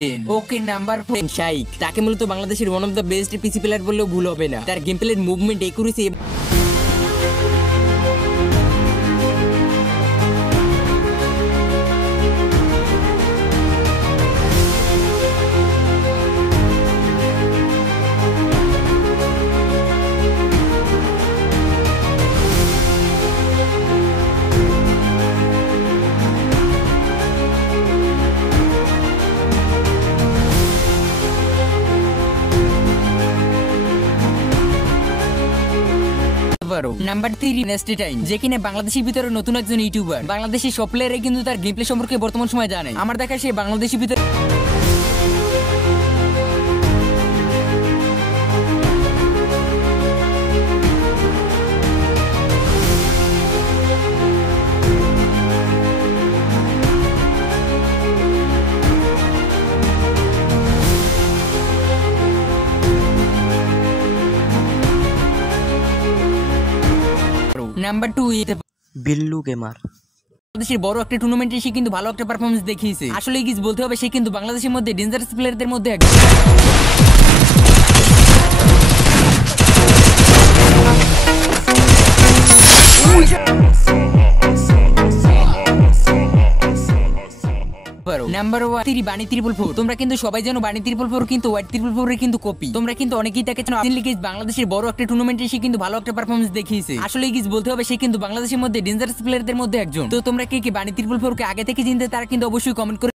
Okay number 4 শাইক। তাকে মূলত বাংলাদেশের one of the best PC player বললেও ভুল হবে না। তার গেম প্লের মুভমেন্ট, একুরেসি নাম্বার 3 নেস্টি টাইম, যে কিনা বাংলাদেশের ভিতরে নতুন একজন ইউটিউবার। বাংলাদেশের সব প্লেয়ারই কিন্তু তার গেম প্লে সম্পর্কে বর্তমান সময় জানে। আমার দেখা সে বাংলাদেশের ভিতরে নাম্বার 2 বিল্লু গেমার। বাংলাদেশের বড় একটা টুর্নামেন্টে সে কিন্তু ভালো একটা পারফরমেন্স দেখিয়েছে। আসলে কি বলতে হবে, সে কিন্তু বাংলাদেশের মধ্যে ডেঞ্জারাস প্লেয়ারদের মধ্যে একজন। নাম্বার 1 বানি 444। তোমরা কিন্তু সবাই জানো বানি 444 কিন্তু হোয়াইট 444 এর কিন্তু কপি। তোমরা কিন্তু অনেকেই তাকে জানো। বাংলাদেশের বড় একটা টুর্নামেন্টে সে কিন্তু ভালো একটা পারফরমেন্স দেখিয়েছে। আসলে কি বলতে হবে, সে কিন্তু বাংলাদেশের মধ্যে ডেঞ্জারাস প্লেয়ারদের মধ্যে একজন। তো তোমরা কে বানি 444 কে আগে থেকে চিনতে, তারা কিন্তু অবশ্যই কমেন্ট করে